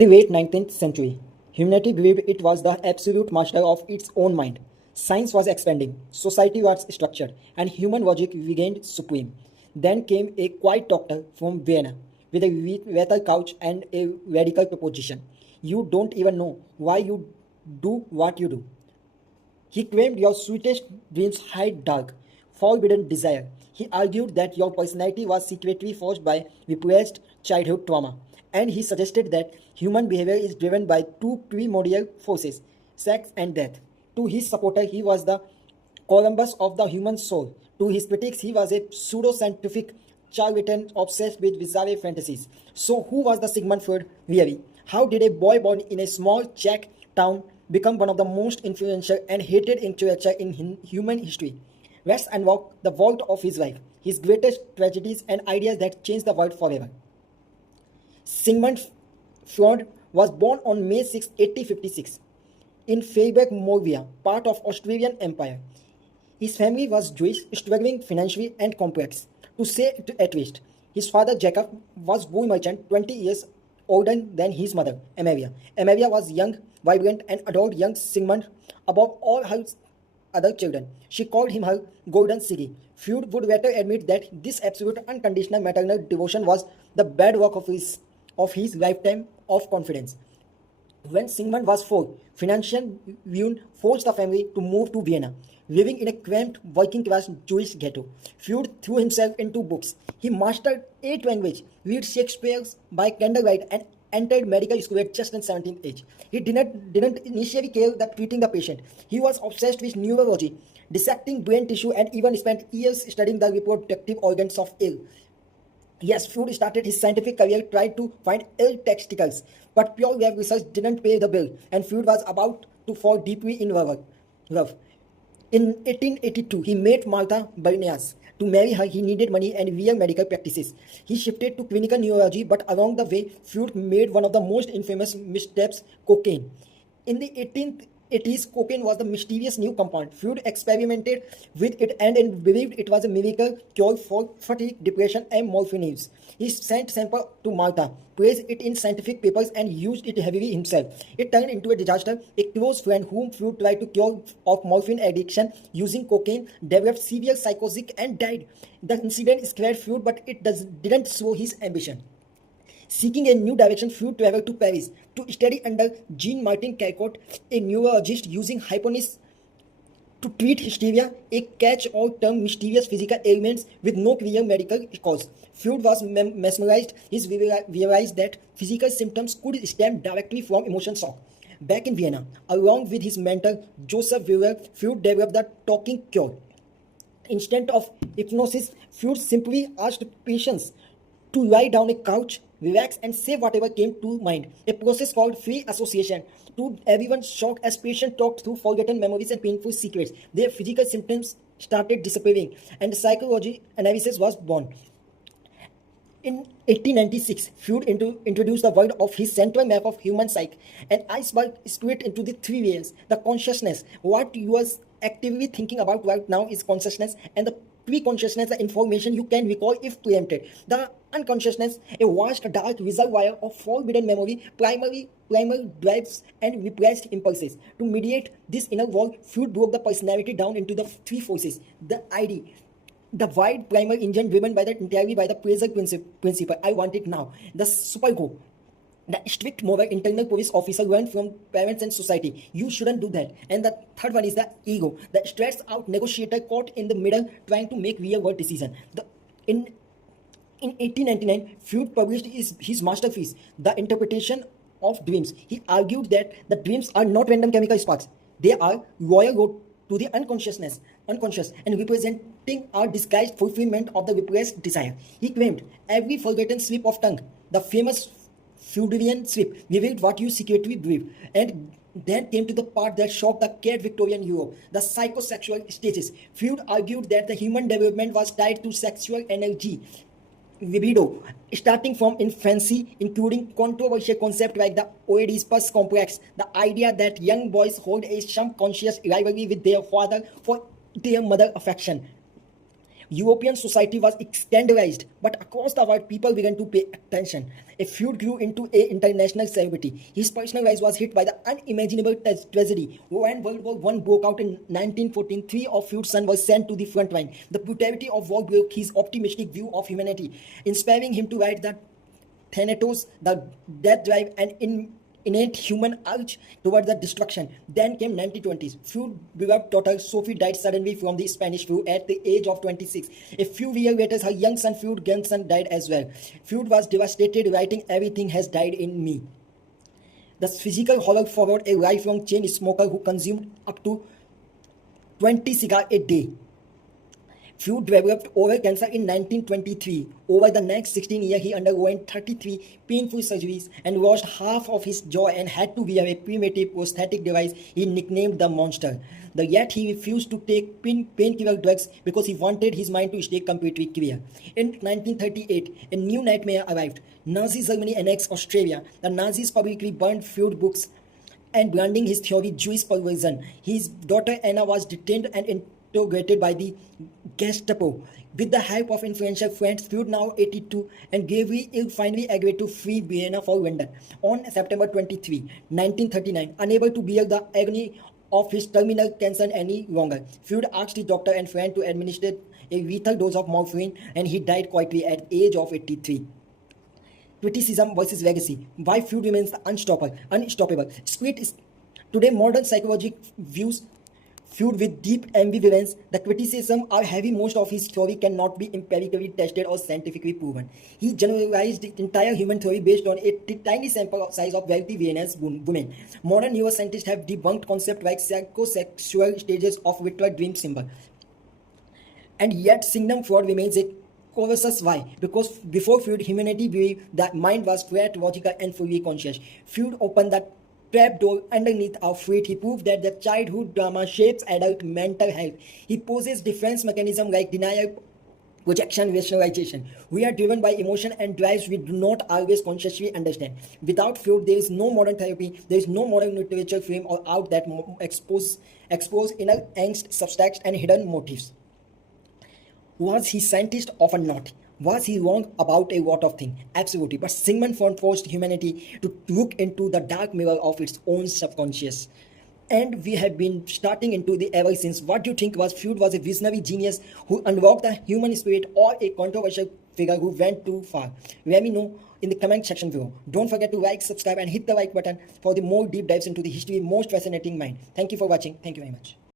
The late 19th century, humanity believed it was the absolute master of its own mind. Science was expanding, society was structured, and human logic regained supreme. Then came a quiet doctor from Vienna with a leather couch and a radical proposition. You don't even know why you do what you do. He claimed your sweetest dreams hide dark, forbidden desire. He argued that your personality was secretly forged by repressed childhood trauma. And he suggested that human behavior is driven by two primordial forces, sex and death. To his supporter, he was the Columbus of the human soul. To his critics, he was a pseudo-scientific charlatan obsessed with bizarre fantasies. So who was the Sigmund Freud really? How did a boy born in a small Czech town become one of the most influential and hated intellectuals in human history? Let's unlock the vault of his life, his greatest tragedies and ideas that changed the world forever. Sigmund Freud was born on May 6, 1856, in Freiburg, Moravia, part of Austrian Empire. His family was Jewish, struggling financially and complex, to say it at least. His father, Jacob, was wool merchant 20 years older than his mother, Amalia. Amalia was young, vibrant, and adored young Sigmund above all her other children. She called him her golden city. Freud would later admit that this absolute unconditional maternal devotion was the bedrock of his lifetime of confidence. When Sigmund was 4, financial ruin forced the family to move to Vienna, living in a cramped working-class Jewish ghetto. Freud threw himself into books. He mastered 8 languages, read Shakespeare by candlelight, and entered medical school at just 17th age. He didn't initially care that treating the patient. He was obsessed with neurology, dissecting brain tissue, and even spent years studying the reproductive organs of ill. Yes, Freud started his scientific career trying to find ill testicles, but pure lab research didn't pay the bill, and Freud was about to fall deeply in love. In 1882, he met Martha Bernias. To marry her, he needed money and real medical practices. He shifted to clinical neurology, but along the way, Freud made one of the most infamous missteps, cocaine. In the 1880s, cocaine was the mysterious new compound. Freud experimented with it and believed it was a miracle cure for fatigue, depression, and morphine use. He sent sample to Martha, praised it in scientific papers, and used it heavily himself. It turned into a disaster. A close friend whom Freud tried to cure of morphine addiction using cocaine developed severe psychosis and died. The incident scared Freud, but it didn't slow his ambition. Seeking a new direction, Freud traveled to Paris to study under Jean-Martin Charcot, a neurologist using hypnosis to treat hysteria, a catch-all term mysterious physical ailments with no clear medical cause. Freud was mesmerized. He realized that physical symptoms could stem directly from emotion shock. Back in Vienna, along with his mentor Joseph Wheeler, Freud developed the talking cure. Instead of hypnosis, Freud simply asked patients to lie down a couch, relax, and say whatever came to mind. A process called free association. To everyone's shock, as patients talked through forgotten memories and painful secrets, their physical symptoms started disappearing, and the psychology analysis was born. In 1896, Freud introduced the world of his central map of human psyche, and Iceberg split into the 3 layers. The consciousness, what you are actively thinking about right now is consciousness, and the pre-consciousness, the information you can recall if preempted. The unconsciousness, a vast dark reservoir of forbidden memory, primal drives, and repressed impulses. To mediate this inner world, Freud broke the personality down into the 3 forces. The ID, the wide primal engine driven entirely by the pressure principle. I want it now. The Superego, the strict moral internal police officer learned from parents and society. You shouldn't do that. And the third one is the ego, the stressed out negotiator caught in the middle trying to make real world decisions. In 1899, Freud published his masterpiece, The Interpretation of Dreams. He argued that the dreams are not random chemical sparks. They are royal road to the unconscious, and representing our disguised fulfillment of the repressed desire. He claimed every forgotten slip of tongue, the famous Freudian slip, revealed what you secretly believe. And then came to the part that shocked the cat Victorian Europe, the psychosexual stages. Freud argued that the human development was tied to sexual energy, libido, starting from infancy, including controversial concepts like the Oedipus complex, the idea that young boys hold a subconscious rivalry with their father for their mother affection. European society was scandalized, but across the world, people began to pay attention. A Freud grew into an international celebrity. His personal rise was hit by the unimaginable tragedy. When World War I broke out in 1914, three of Freud's sons were sent to the front line. The brutality of war broke his optimistic view of humanity, inspiring him to write that Thanatos, the death drive, and innate human urge toward the destruction. Then came 1920s. Freud's beloved daughter Sophie died suddenly from the Spanish flu at the age of 26. A few years later, her young son, Freud's grandson, died as well. Freud was devastated, writing, "Everything has died in me." The physical horror followed a lifelong chain smoker who consumed up to 20 cigars a day. Freud developed oral cancer in 1923. Over the next 16 years, he underwent 33 painful surgeries and lost half of his jaw and had to wear a primitive prosthetic device he nicknamed the Monster. Yet he refused to take painkiller drugs because he wanted his mind to stay completely clear. In 1938, a new nightmare arrived. Nazi Germany annexed Austria. The Nazis publicly burned Freud books and branding his theory Jewish perversion. His daughter Anna was detained and interrogated by the Gestapo. With the help of influential friends, Freud, now 82, and Gabriel finally agreed to free Vienna for London. On September 23, 1939, unable to bear the agony of his terminal cancer any longer, Freud asked his doctor and friend to administer a lethal dose of morphine, and he died quietly at the age of 83. Criticism versus legacy. Why Freud remains unstoppable. Today, modern psychology views Freud with deep ambivalence. The criticism are heavy. Most of his theory cannot be empirically tested or scientifically proven. He generalized the entire human theory based on a tiny sample size of wealthy Viennese women. Modern neuroscientists have debunked concepts like psychosexual stages of literal dream symbol. And yet, Sigmund Freud remains a colossus. Why? Because before Freud, humanity believed that mind was flat, logical, and fully conscious. Freud opened that trapdoor underneath our feet. He proved that the childhood drama shapes adult mental health. He poses defense mechanisms like denial, projection, rationalization. We are driven by emotion and drives we do not always consciously understand. Without Freud, there is no modern therapy, there is no modern literature frame or out that expose inner angst, subtext, and hidden motives. Was he scientist? Often not. Was he wrong about a lot of things? Absolutely. But Sigmund Freud forced humanity to look into the dark mirror of its own subconscious. And we have been starting into the ever since. What do you think? Was Freud was a visionary genius who unlocked the human spirit, or a controversial figure who went too far? Let me know in the comment section below. Don't forget to like, subscribe, and hit the like button for the more deep dives into the history most fascinating mind. Thank you for watching. Thank you very much.